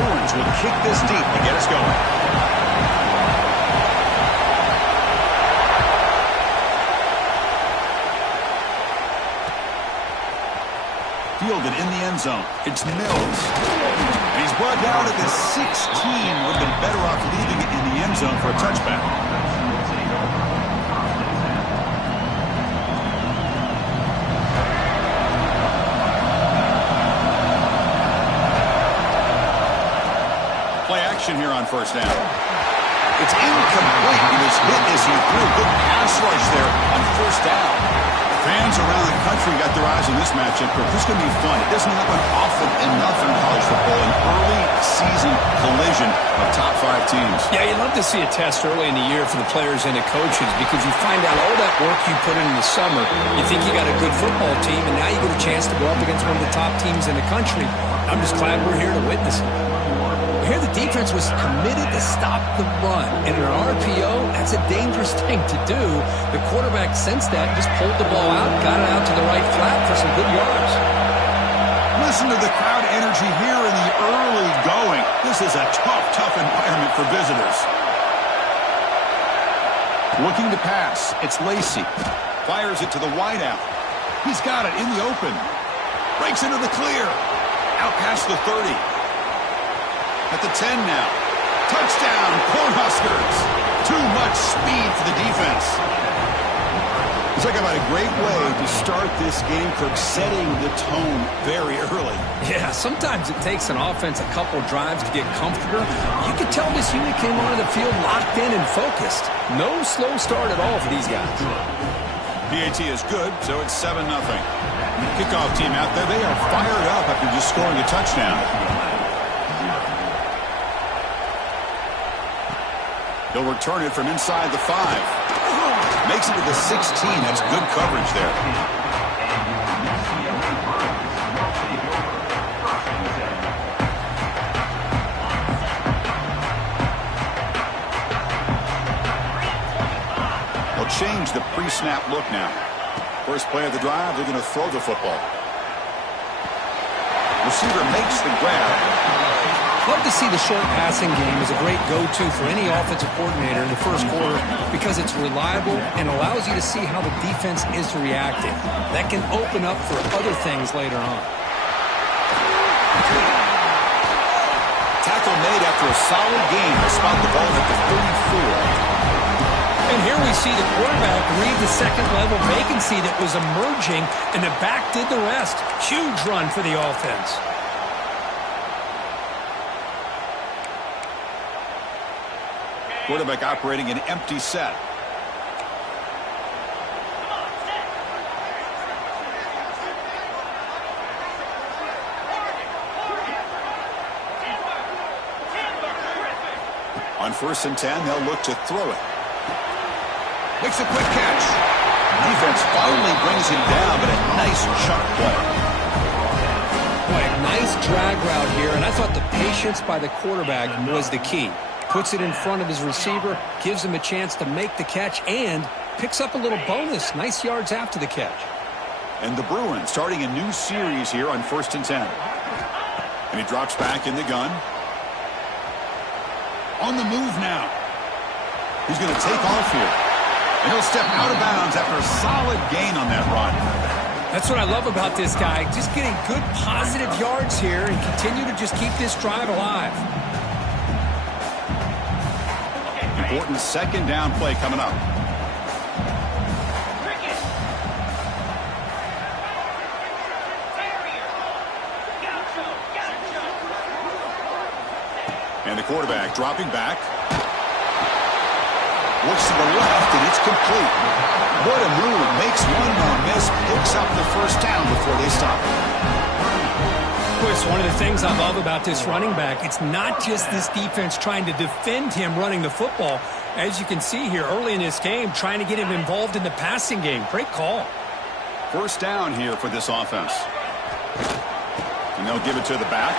Bruins will kick this deep to get us going. Fielded in the end zone. It's Mills. And he's brought down at the 16. Would have been better off leaving it in the end zone for a touchback. Play action here on first down. It's incomplete. He was hit as he threw. Good pass rush there on first down. Fans around the country got their eyes on this matchup. This is going to be fun. It doesn't happen often enough in college football. An early season collision of top 5 teams. Yeah, you'd love to see a test early in the year for the players and the coaches because you find out all that work you put in the summer. You think you got a good football team, and now you get a chance to go up against one of the top teams in the country. I'm just glad we're here to witness it. Here the defense was committed to stop the run. And in an RPO, that's a dangerous thing to do. The quarterback sensed that, just pulled the ball out, got it out to the right flat for some good yards. Listen to the crowd energy here in the early going. This is a tough environment for visitors. Looking to pass. It's Lacy. Fires it to the wideout. He's got it in the open. Breaks into the clear. Out past the 30. At the 10 now. Touchdown, Cornhuskers. Too much speed for the defense. Talk about a great way to start this game, Kirk, setting the tone very early. Yeah, sometimes it takes an offense a couple drives to get comfortable. You can tell this unit came onto the field locked in and focused. No slow start at all for these guys. PAT is good, so it's 7-0. Kickoff team out there, they are fired up after just scoring a touchdown. He'll return it from inside the 5. Makes it to the 16. That's good coverage there. They'll change the pre-snap look now. First play of the drive, they're going to throw the football. Receiver makes the grab. Love to see the short passing game as a great go-to for any offensive coordinator in the first quarter because it's reliable and allows you to see how the defense is reacting. That can open up for other things later on. Tackle made after a solid gain. They spot the ball at the 34. And here we see the quarterback read the second-level vacancy that was emerging, and the back did the rest. Huge run for the offense. Quarterback operating an empty set. On 1st and 10, they'll look to throw it. Makes a quick catch. Defense finally brings him down, but a nice chunk play. Boy, a nice drag route here, and I thought the patience by the quarterback was the key. Puts it in front of his receiver, gives him a chance to make the catch, and picks up a little bonus. Nice yards after the catch. And the Bruins starting a new series here on 1st and 10. And he drops back in the gun. On the move now. He's going to take off here. And he'll step out of bounds after a solid gain on that run. That's what I love about this guy. Just getting good positive yards here and continue to just keep this drive alive. Important second down play coming up. And the quarterback dropping back. Looks to the left, and it's complete. What a move. Makes one more miss. Picks up the first down before they stop. Chris, one of the things I love about this running back, it's not just this defense trying to defend him running the football. As you can see here early in this game, trying to get him involved in the passing game. Great call. First down here for this offense. And they'll give it to the back.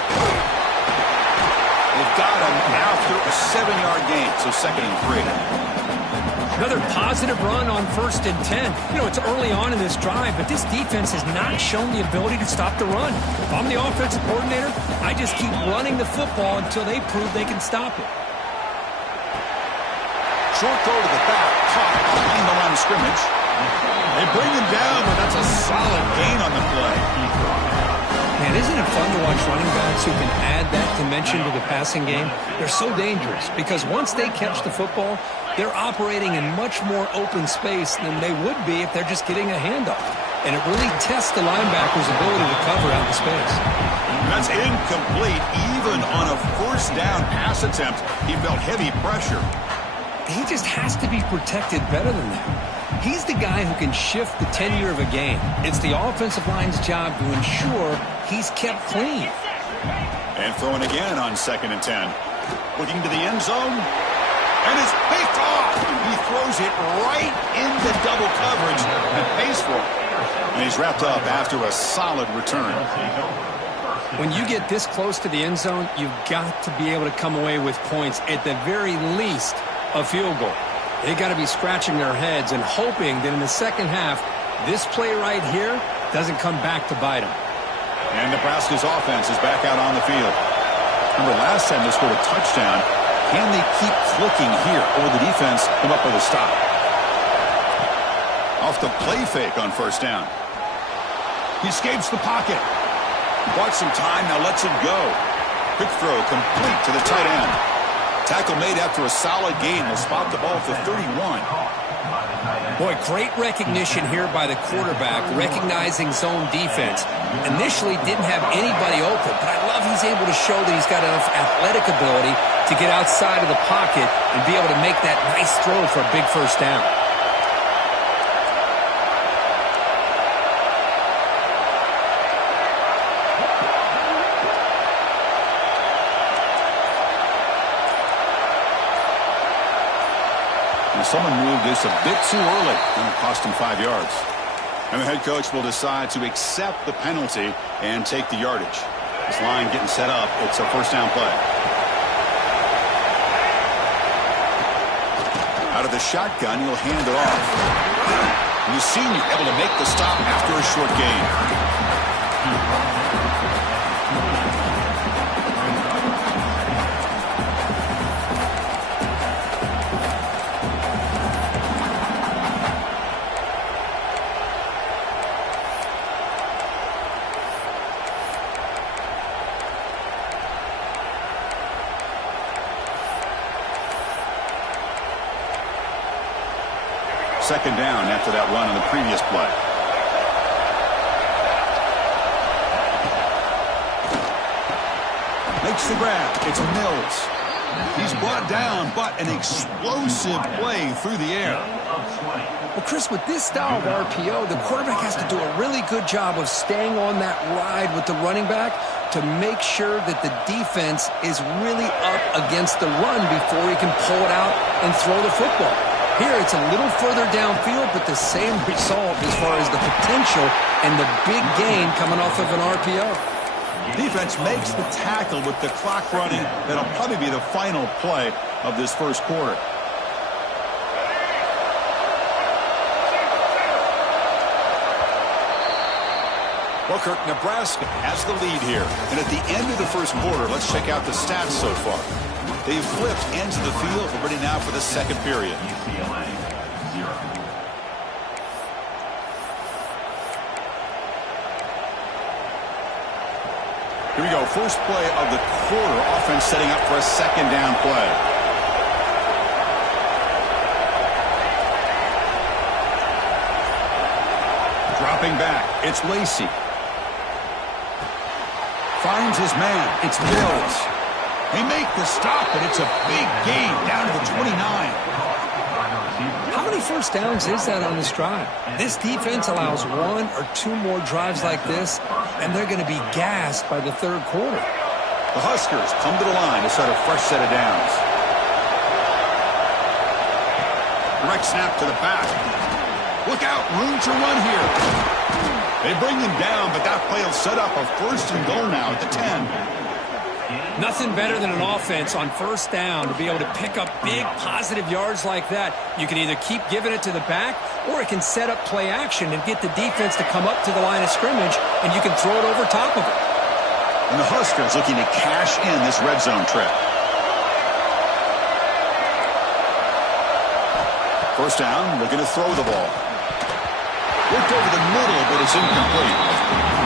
They've got him after a 7-yard gain, so 2nd and 3. Another positive run on 1st and 10. You know, it's early on in this drive, but this defense has not shown the ability to stop the run. If I'm the offensive coordinator, I just keep running the football until they prove they can stop it. Short throw to the back, caught behind the line of scrimmage. They bring him down, but that's a solid gain on the play. Man, isn't it fun to watch running backs who can add that dimension to the passing game? They're so dangerous because once they catch the football, they're operating in much more open space than they would be if they're just getting a handoff. And it really tests the linebacker's ability to cover out the space. That's incomplete. Even on a 1st down pass attempt, he felt heavy pressure. He just has to be protected better than that. He's the guy who can shift the tenure of a game. It's the offensive line's job to ensure he's kept clean. And throwing again on 2nd and 10. Looking to the end zone. And it's picked off. He throws it right into double coverage and pays for it. And he's wrapped up after a solid return. When you get this close to the end zone, you've got to be able to come away with points. At the very least, a field goal. They got to be scratching their heads and hoping that in the second half, this play right here doesn't come back to bite them. And Nebraska's offense is back out on the field. Remember last time they scored a touchdown. Can they keep clicking here, or will the defense come up with a stop? Off the play fake on 1st down. He escapes the pocket. Bought some time, now lets it go. Quick throw complete to the tight end. Tackle made after a solid gain. They'll spot the ball for 31. Boy, great recognition here by the quarterback, recognizing zone defense. Initially didn't have anybody open, but I love he's able to show that he's got enough athletic ability to get outside of the pocket and be able to make that nice throw for a big 1st down. Someone moved this a bit too early, and it cost him 5 yards. And the head coach will decide to accept the penalty and take the yardage. This line getting set up. It's a 1st down play. Out of the shotgun, he'll hand it off. And the senior able to make the stop after a short gain. Second down after that run on the previous play. Makes the grab. It's Mills. He's brought down, but an explosive play through the air. Well, Chris, with this style of RPO, the quarterback has to do a really good job of staying on that ride with the running back to make sure that the defense is really up against the run before he can pull it out and throw the football. Here, it's a little further downfield, but the same result as far as the potential and the big gain coming off of an RPO. Defense makes the tackle with the clock running. That'll probably be the final play of this 1st quarter. Booker, Nebraska has the lead here. And at the end of the 1st quarter, let's check out the stats so far. They've flipped ends of the field. We're ready now for the 2nd period. Here we go. First play of the quarter. Offense setting up for a 2nd down play. Dropping back. It's Lacey. Finds his man. It's Mills. They make the stop, but it's a big gain down to the 29. How many 1st downs is that on this drive? This defense allows 1 or 2 more drives like this, and they're going to be gassed by the 3rd quarter. The Huskers come to the line to set a fresh set of downs. Direct snap to the back. Look out, room to run here. They bring him down, but that play will set up a 1st and goal now at the 10. Nothing better than an offense on first down to be able to pick up big positive yards like that. You can either keep giving it to the back, or it can set up play action and get the defense to come up to the line of scrimmage, and you can throw it over top of it. And the Huskers looking to cash in this red zone trip. First down, looking to throw the ball. Worked over the middle, but it's incomplete.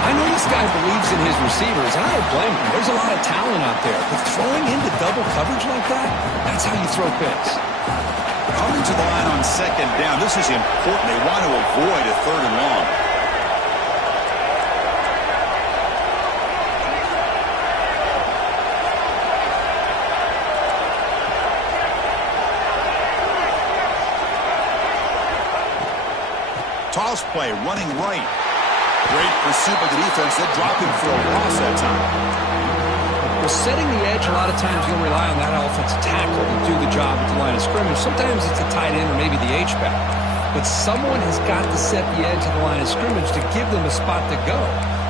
I know this guy believes in his receivers, and I don't blame him. There's a lot of talent out there. But throwing into double coverage like that, that's how you throw picks. Coming to the line on second down, this is important. They want to avoid a third and long. Toss play, running right. Great pursuit by the defense. They're dropping for a loss that time. Well, setting the edge, a lot of times you'll rely on that offensive tackle to do the job at the line of scrimmage. Sometimes it's a tight end or maybe the H-back. But someone has got to set the edge of the line of scrimmage to give them a spot to go.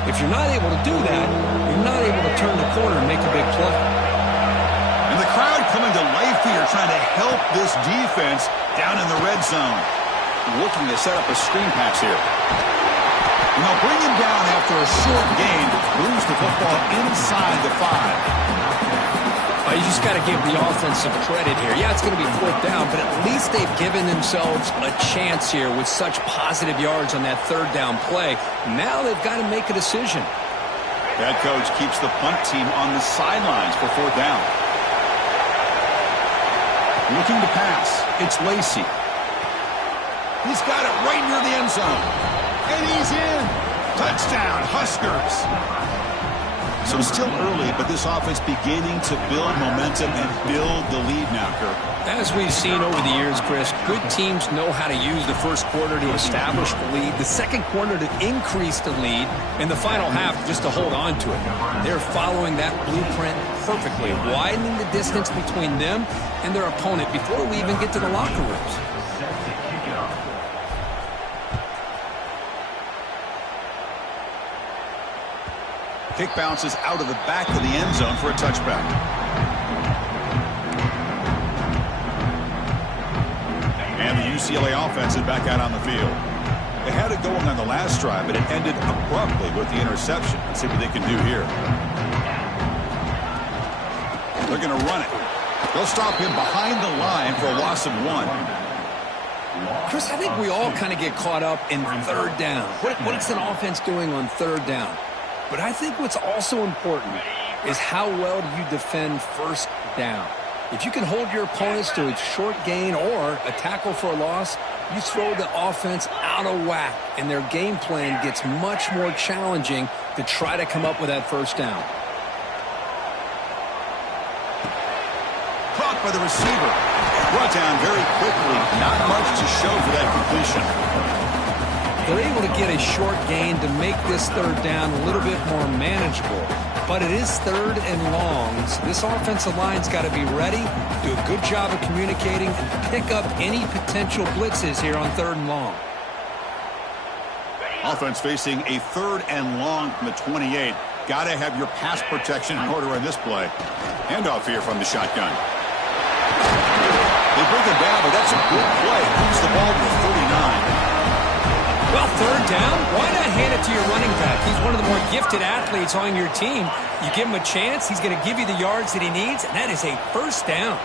If you're not able to do that, you're not able to turn the corner and make a big play. And the crowd coming to life here, trying to help this defense down in the red zone. Looking to set up a screen pass here. And they'll bring him down after a short gain. Moves the football inside the 5. You just got to give the offense some credit here. Yeah, it's going to be fourth down, but at least they've given themselves a chance here with such positive yards on that third down play. Now they've got to make a decision. Head coach keeps the punt team on the sidelines for fourth down. Looking to pass. It's Lacy. He's got it right near the end zone. And he's in. Touchdown, Huskers. So still early, but this offense beginning to build momentum and build the lead now, Kirk. As we've seen over the years, Chris, good teams know how to use the first quarter to establish the lead, the second quarter to increase the lead, and the final half just to hold on to it. They're following that blueprint perfectly, widening the distance between them and their opponent before we even get to the locker rooms. Kick bounces out of the back of the end zone for a touchback. And the UCLA offense is back out on the field. They had it going on the last drive, but it ended abruptly with the interception. Let's see what they can do here. They're going to run it. They'll stop him behind the line for a loss of 1. Chris, I think we all kind of get caught up in third down. What is an offense doing on third down? But I think what's also important is how well do you defend first down. If you can hold your opponents to a short gain or a tackle for a loss, you throw the offense out of whack, and their game plan gets much more challenging to try to come up with that first down. Caught by the receiver. Brought down very quickly. Not much to show for that completion. They're able to get a short gain to make this third down a little bit more manageable. But it is third and long, so this offensive line's got to be ready, do a good job of communicating, and pick up any potential blitzes here on third and long. Offense facing a third and long from the 28. Got to have your pass protection in order on this play. Handoff here from the shotgun. They bring it down, but that's a good play. Moves the ball to the 39. Well, third down, why not hand it to your running back? He's one of the more gifted athletes on your team. You give him a chance, he's going to give you the yards that he needs, and that is a first down.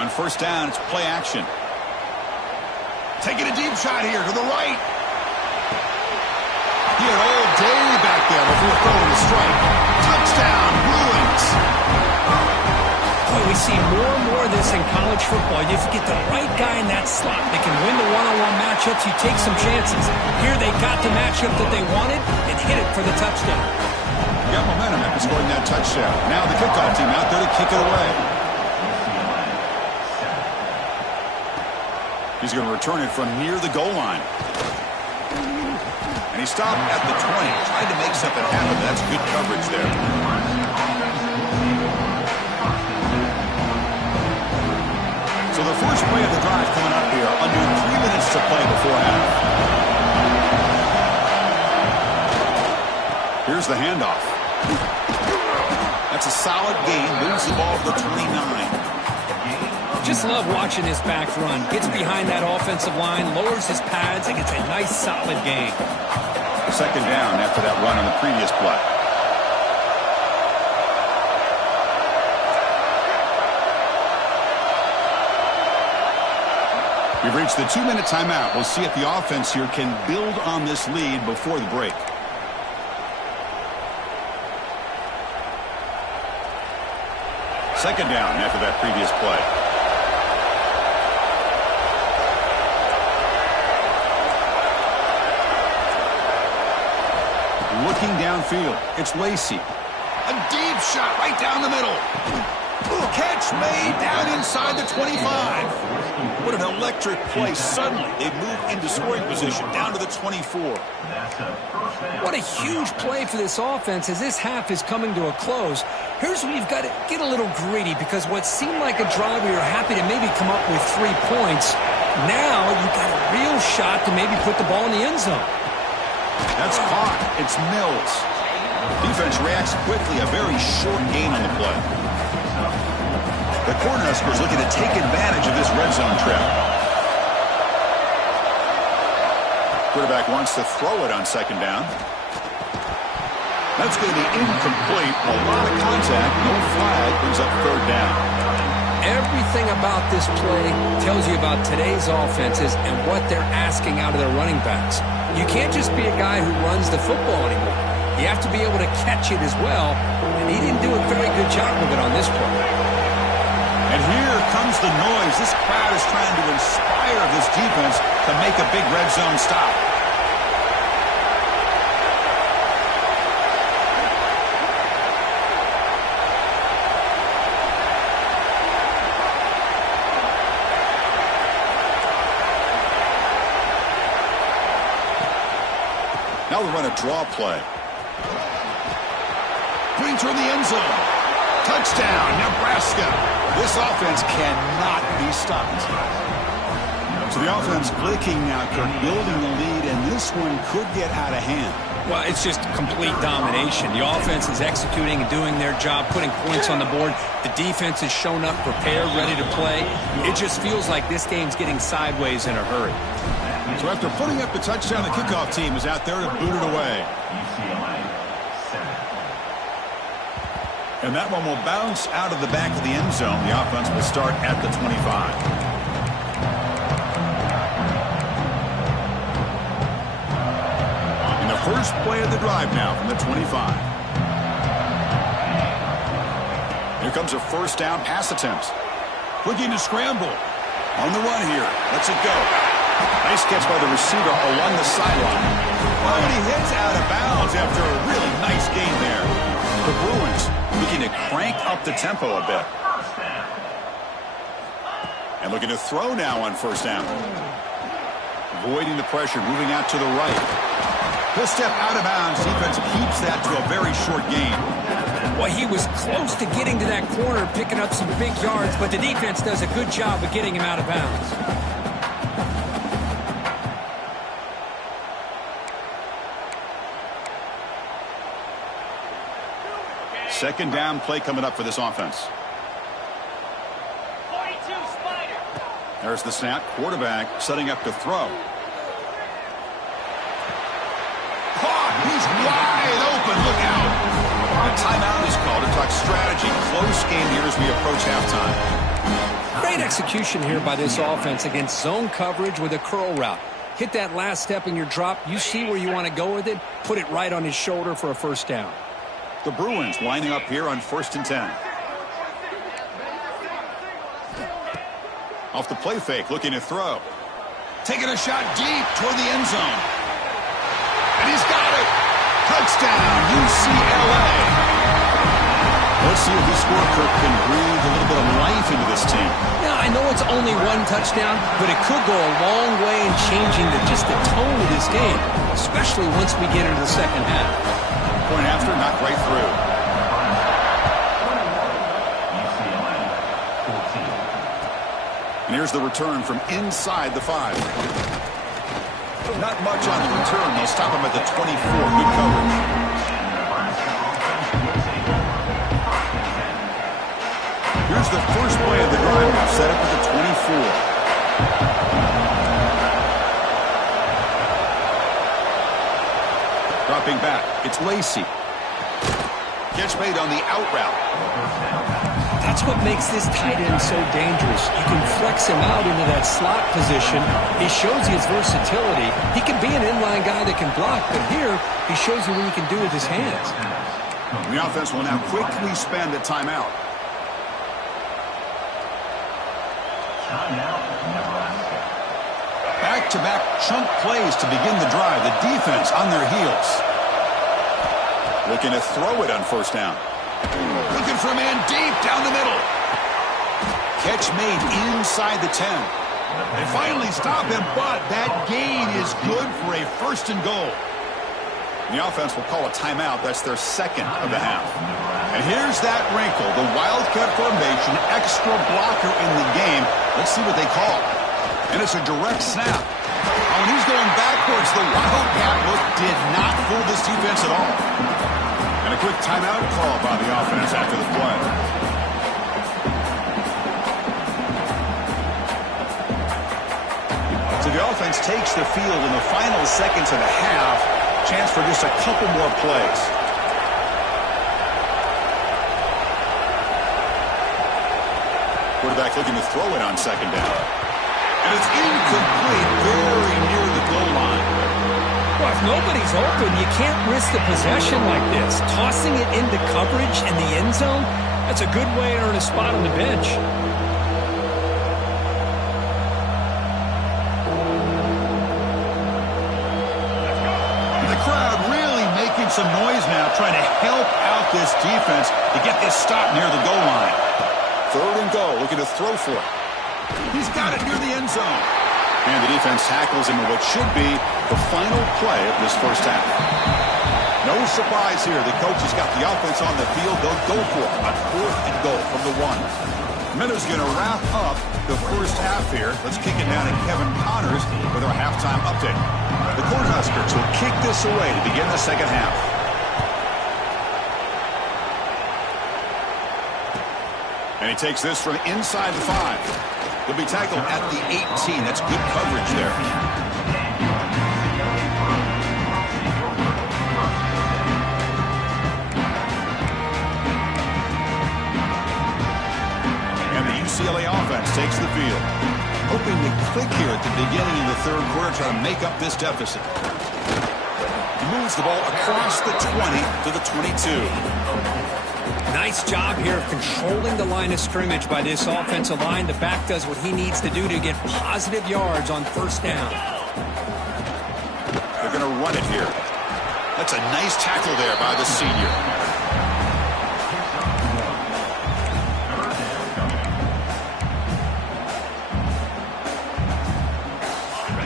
On first down, it's play action. Taking a deep shot here to the right. He had all day back there before throwing a strike. Touchdown, Bruins. Boy, we see more and more of this in college football. If you get the right guy in that slot, they can win the one-on-one matchups. You take some chances. Here they got the matchup that they wanted and hit it for the touchdown. Got momentum after scoring that touchdown. Now the kickoff team out there to kick it away. He's going to return it from near the goal line. And he stopped at the 20. Tried to make something happen. That's good coverage there. So the first play of the drive coming up here. Under 3 minutes to play before half. Here's the handoff. That's a solid gain. Moves the ball to the 29. Just love watching this back run. Gets behind that offensive line, lowers his pads, and gets a nice solid gain. Second down after that run on the previous play. We've reached the 2-minute timeout. We'll see if the offense here can build on this lead before the break. Second down after that previous play. Looking downfield, it's Lacy. A deep shot right down the middle. Catch made down inside the 25. What an electric play. Suddenly, they've moved into scoring position down to the 24. What a huge play for this offense as this half is coming to a close. Here's where you've got to get a little greedy, because what seemed like a drive we were happy to maybe come up with 3 points, now you've got a real shot to maybe put the ball in the end zone. That's caught. It's Mills. Defense reacts quickly. A very short gain on the play. The Cornhuskers looking to take advantage of this red zone trap. Quarterback wants to throw it on second down. That's going to be incomplete. A lot of contact. No flag. Brings up third down. Everything about this play tells you about today's offenses and what they're asking out of their running backs. You can't just be a guy who runs the football anymore. You have to be able to catch it as well, and he didn't do a very good job of it on this play. And here comes the noise. This crowd is trying to inspire this defense to make a big red zone stop. Now we run a draw play. Going toward the end zone. Touchdown, Nebraska. This offense cannot be stopped. So the offense blinking now, Kirk, building the lead, and this one could get out of hand. Well, it's just complete domination. The offense is executing and doing their job, putting points on the board. The defense has shown up, prepared, ready to play. It just feels like this game's getting sideways in a hurry. So after putting up the touchdown, the kickoff team is out there to boot it away. And that one will bounce out of the back of the end zone. The offense will start at the 25. In the first play of the drive now from the 25. Here comes a first down pass attempt. Looking to scramble. On the run here. Lets it go. Nice catch by the receiver along the sideline. Oh, and he hits out of bounds after a really nice gain there. The Bruins looking to crank up the tempo a bit. And looking to throw now on first down. Avoiding the pressure, moving out to the right. He'll step out of bounds. Defense keeps that to a very short gain. Well, he was close to getting to that corner, picking up some big yards, but the defense does a good job of getting him out of bounds. Second down play coming up for this offense. 42 Spider. There's the snap. Quarterback setting up to throw. Caught. He's wide open. Look out. A timeout is called to talk strategy. Close game here as we approach halftime. Great execution here by this offense against zone coverage with a curl route. Hit that last step in your drop. You see where you want to go with it. Put it right on his shoulder for a first down. The Bruins lining up here on 1st and 10. Off the play fake, looking to throw. Taking a shot deep toward the end zone. And he's got it. Touchdown, UCLA. Let's see if this score, Kirk, can breathe a little bit of life into this team. Now, I know it's only one touchdown, but it could go a long way in changing just the tone of this game, especially once we get into the second half. Point after, knocked right through. And here's the return from inside the 5. Not much on the return. They'll stop him at the 24. Good coverage. the first play of the drive now, set up at the 24. Dropping back, it's Lacy. Catch made on the out route. That's what makes this tight end so dangerous. You can flex him out into that slot position. He shows you his versatility. He can be an inline guy that can block, but here he shows you what he can do with his hands. The offense will now quickly spend a timeout. Back-to-back chunk plays to begin the drive. The defense on their heels. Looking to throw it on first down. Looking for a man deep down the middle. Catch made inside the 10. They finally stop him, but that gain is good for a first and goal. The offense will call a timeout. That's their second of the half. And here's that wrinkle. The Wildcat formation, extra blocker in the game. Let's see what they call. And it's a direct snap. Oh, and he's going backwards. The Wildcat look did not fool this defense at all. And a quick timeout call by the offense after the play. So the offense takes the field in the final seconds of the half. Chance for just a couple more plays. Quarterback looking to throw it on second down. And it's incomplete, very near the goal line. Well, if nobody's open, you can't risk the possession like this. Tossing it into coverage in the end zone, that's a good way to earn a spot on the bench. The crowd really making some noise now, trying to help out this defense to get this stop near the goal line. Third and goal, looking to throw for it. He's got it near the end zone. And the defense tackles him in what should be the final play of this first half. No surprise here. The coach has got the offense on the field. They'll go for it on fourth and goal from the 1. Minnows going to wrap up the first half here. Let's kick it down to Kevin Connors with our halftime update. The Cornhuskers will kick this away to begin the second half. And he takes this from inside the 5. He'll be tackled at the 18. That's good coverage there. And the UCLA offense takes the field. Hoping to click here at the beginning of the third quarter, trying to make up this deficit. He moves the ball across the 20 to the 22. Nice job here of controlling the line of scrimmage by this offensive line. The back does what he needs to do to get positive yards on first down. They're going to run it here. That's a nice tackle there by the senior.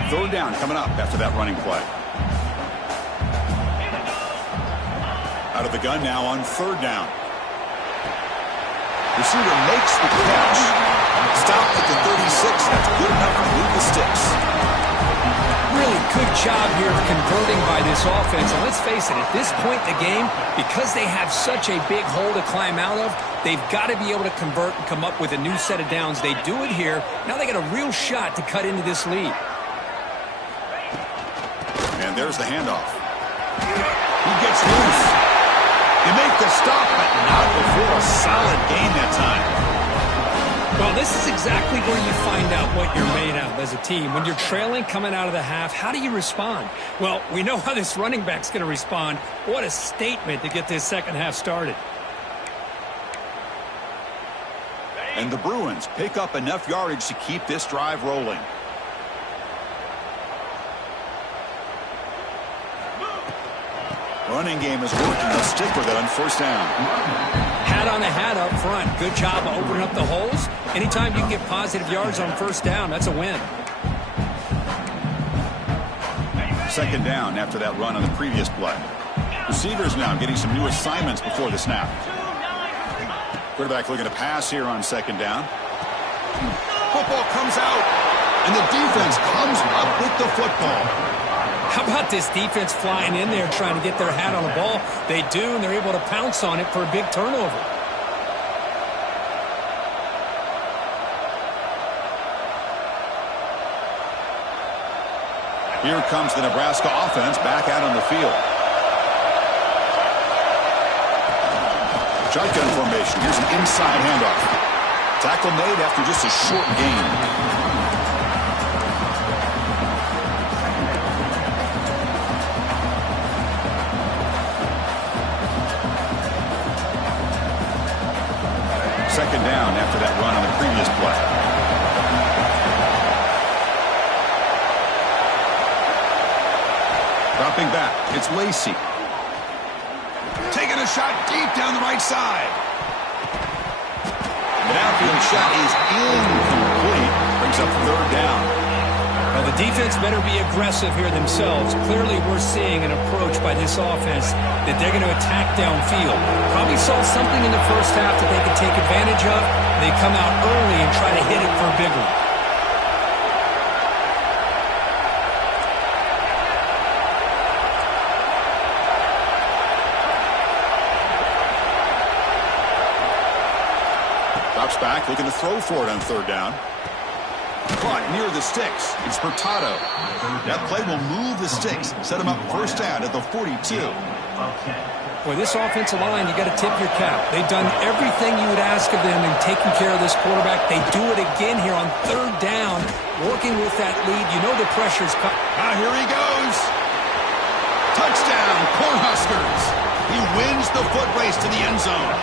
Third down coming up after that running play. Out of the gun now on third down. Receiver makes the catch. Stopped at the 36. That's good enough to move the sticks. Really good job here of converting by this offense. And let's face it, at this point in the game, because they have such a big hole to climb out of, they've got to be able to convert and come up with a new set of downs. They do it here. Now they got a real shot to cut into this lead. And there's the handoff. He gets loose. You make the stop, but not before a solid gain that time. Well, this is exactly where you find out what you're made of as a team. When you're trailing coming out of the half, how do you respond? Well, we know how this running back's going to respond. What a statement to get this second half started. And the Bruins pick up enough yardage to keep this drive rolling. Running game is working. They'll stick with it on first down. Hat on a hat up front. Good job of opening up the holes. Anytime you can get positive yards on first down, that's a win. Second down after that run on the previous play. Receivers now getting some new assignments before the snap. Quarterback looking to pass here on second down. Football comes out, and the defense comes up with the football. How about this defense flying in there trying to get their hat on the ball? They do, and they're able to pounce on it for a big turnover. Here comes the Nebraska offense back out on the field. Shotgun formation. Here's an inside handoff. Tackle made after just a short gain. Second down after that run on the previous play. Dropping back, it's Lacy. Taking a shot deep down the right side. The downfield shot is incomplete. Brings up third down. Well, the defense better be aggressive here themselves. Clearly, we're seeing an approach by this offense that they're going to attack downfield. Probably saw something in the first half that they could take advantage of. They come out early and try to hit it for bigger. Drops back, looking to throw for it on third down. Caught near the sticks. It's Hurtado. That play will move the sticks. Set him up first down at the 42. Boy, this offensive line, you got to tip your cap. They've done everything you would ask of them in taking care of this quarterback. They do it again here on third down, working with that lead. You know the pressure's coming. Here he goes. Touchdown, Cornhuskers. He wins the foot race to the end zone.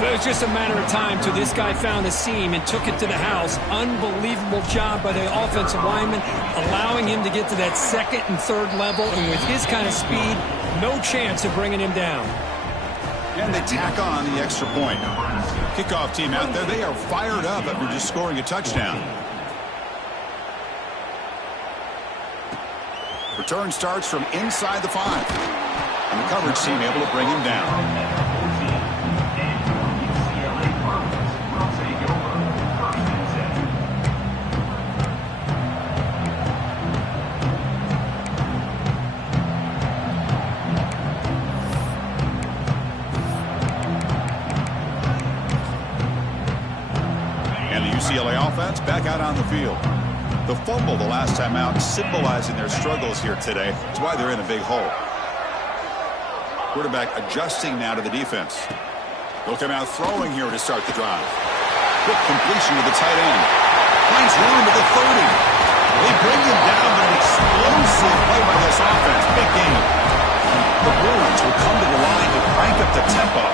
It was just a matter of time till this guy found a seam and took it to the house. Unbelievable job by the offensive lineman, allowing him to get to that second and third level. And with his kind of speed, no chance of bringing him down. And they tack on the extra point. Kickoff team out there, they are fired up after just scoring a touchdown. Return starts from inside the 5. And the coverage team able to bring him down. UCLA offense back out on the field. The fumble the last time out symbolizing their struggles here today. That's why they're in a big hole. Quarterback adjusting now to the defense. They'll come out throwing here to start the drive. Quick completion to the tight end. Finds room at the 30. They bring him down, but an explosive play by this offense. Big game. The Bruins will come to the line to crank up the tempo.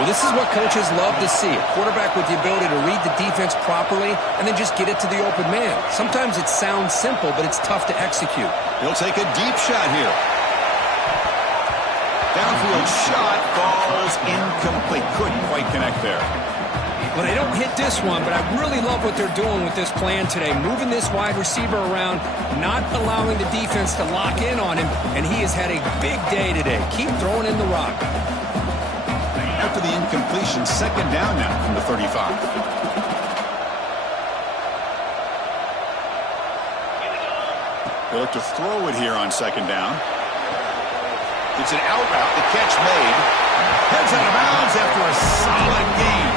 Well, this is what coaches love to see. A quarterback with the ability to read the defense properly and then just get it to the open man. Sometimes it sounds simple, but it's tough to execute. He'll take a deep shot here. Downfield shot falls incomplete. Couldn't quite connect there. Well, they don't hit this one, but I really love what they're doing with this plan today. Moving this wide receiver around, not allowing the defense to lock in on him, and he has had a big day today. Keep throwing in the rock. After the incompletion, second down now from the 35. They look to throw it here on second down. It's an out route, the catch made. Heads out of bounds after a solid gain.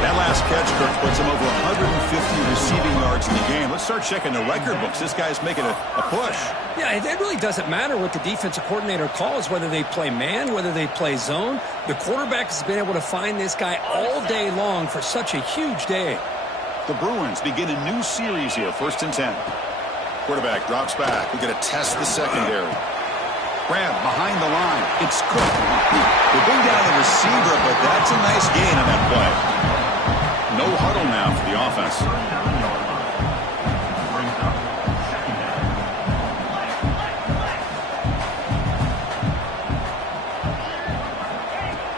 That last catch, Kirk, puts him over 150 receiving yards in the game. Let's start checking the record books. This guy's making a push. Yeah, it really doesn't matter what the defensive coordinator calls, whether they play man, whether they play zone. The quarterback has been able to find this guy all day long for such a huge day. The Bruins begin a new series here, 1st and 10. Quarterback drops back. We're going to test the secondary. Grab behind the line. It's Cook. They bring down the receiver, but that's a nice gain on that play. No huddle now for the offense.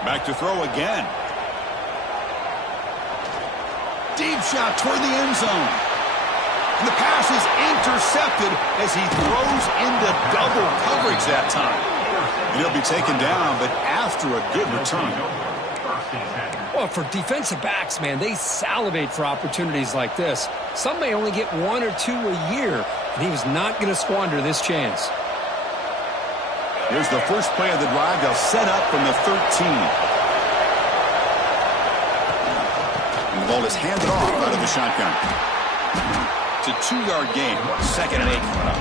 Back to throw again. Deep shot toward the end zone. And the pass is intercepted as he throws into double coverage that time. And he'll be taken down, but after a good return. Well, for defensive backs, man, they salivate for opportunities like this. Some may only get 1 or 2 a year, and he was not going to squander this chance. Here's the first play of the drive. They'll set up from the 13. And the ball is handed off out of the shotgun. It's a 2-yard gain. 2nd and 8 coming up.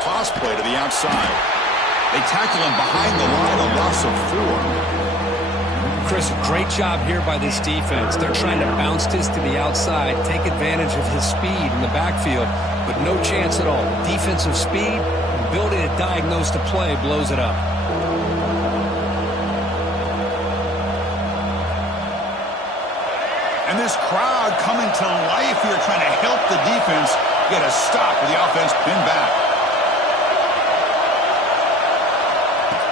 Toss play to the outside. They tackle him behind the line, a loss of 4. Chris, a great job here by this defense. They're trying to bounce this to the outside, take advantage of his speed in the backfield, but no chance at all. Defensive speed, ability to diagnose the play, blows it up. And this crowd coming to life here, trying to help the defense get a stop with the offense pinned back.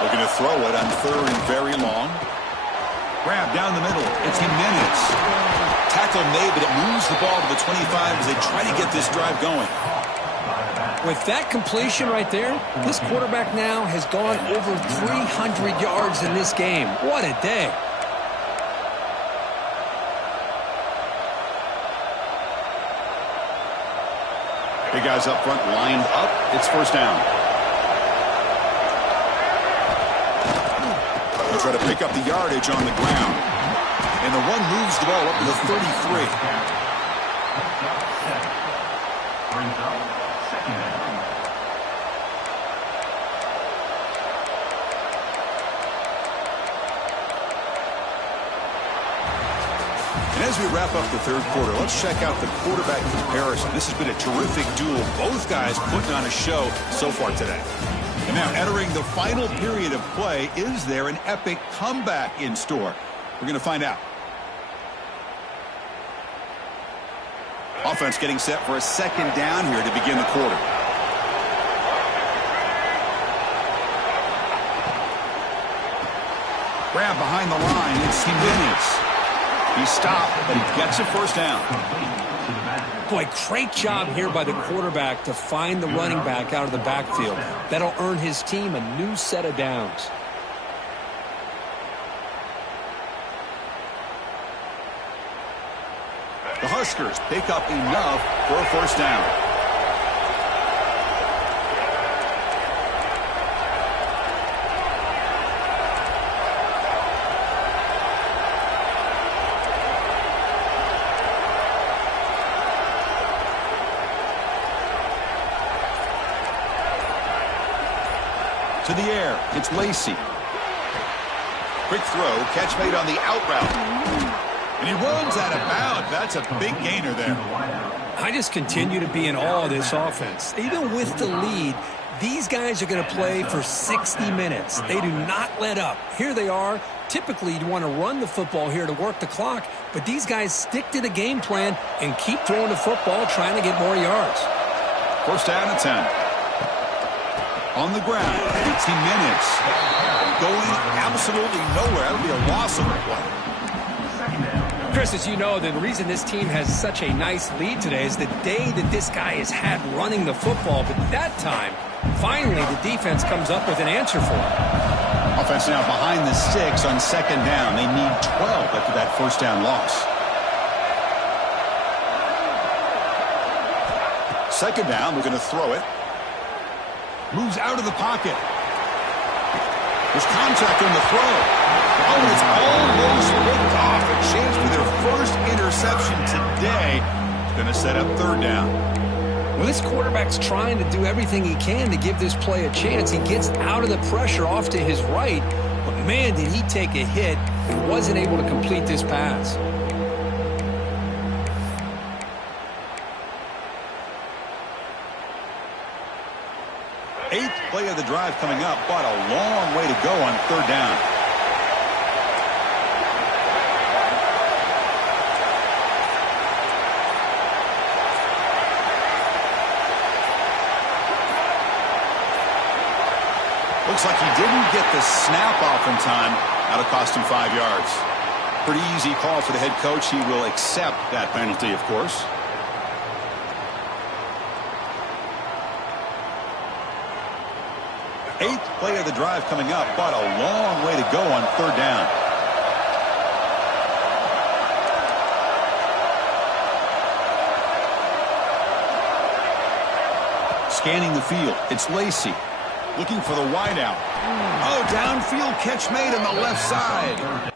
Looking to throw it on 3rd and very long. Grab down the middle. It's Jimenez. Tackle made, but it moves the ball to the 25 as they try to get this drive going. With that completion right there, this quarterback now has gone over 300 yards in this game. What a day. Big guys up front lined up. It's 1st down. Try to pick up the yardage on the ground. And the run moves the ball up to the 33. And as we wrap up the 3rd quarter, let's check out the quarterback comparison. This has been a terrific duel. Both guys putting on a show so far today. And now entering the final period of play, is there an epic comeback in store? We're going to find out. Offense getting set for a 2nd down here to begin the quarter. Grab behind the line. It's Jimenez. He stopped, but he gets a 1st down. Boy, great job here by the quarterback to find the running back out of the backfield. That'll earn his team a new set of downs. The Huskers pick up enough for a 1st down. To the air, it's Lacy. Quick throw, catch made on the out route. And he runs out of bounds. That's a big gainer there. I just continue to be in awe of this offense. Even with the lead, these guys are going to play for 60 minutes. They do not let up. Here they are. Typically, you want to run the football here to work the clock, but these guys stick to the game plan and keep throwing the football, trying to get more yards. 1st down and 10. On the ground, it's Jimenez. Going absolutely nowhere. That would be a loss of a play. Chris, as you know, the reason this team has such a nice lead today is the day that this guy has had running the football. But that time, finally, the defense comes up with an answer for him. Offense now behind the 6 on 2nd down. They need 12 after that 1st down loss. 2nd down, we're going to throw it. Moves out of the pocket. There's contact on the throw. Oh, and it's almost picked off. A chance for their 1st interception today. It's going to set up 3rd down. Well, this quarterback's trying to do everything he can to give this play a chance. He gets out of the pressure off to his right, but man, did he take a hit and wasn't able to complete this pass. Eighth play of the drive coming up, but a long way to go on 3rd down. Looks like he didn't get the snap off in time. That'll cost him 5 yards. Pretty easy call for the head coach. He will accept that penalty, of course. Eighth play of the drive coming up, but a long way to go on 3rd down. scanning the field. It's Lacy looking for the wide out. Oh, downfield catch made on the left side.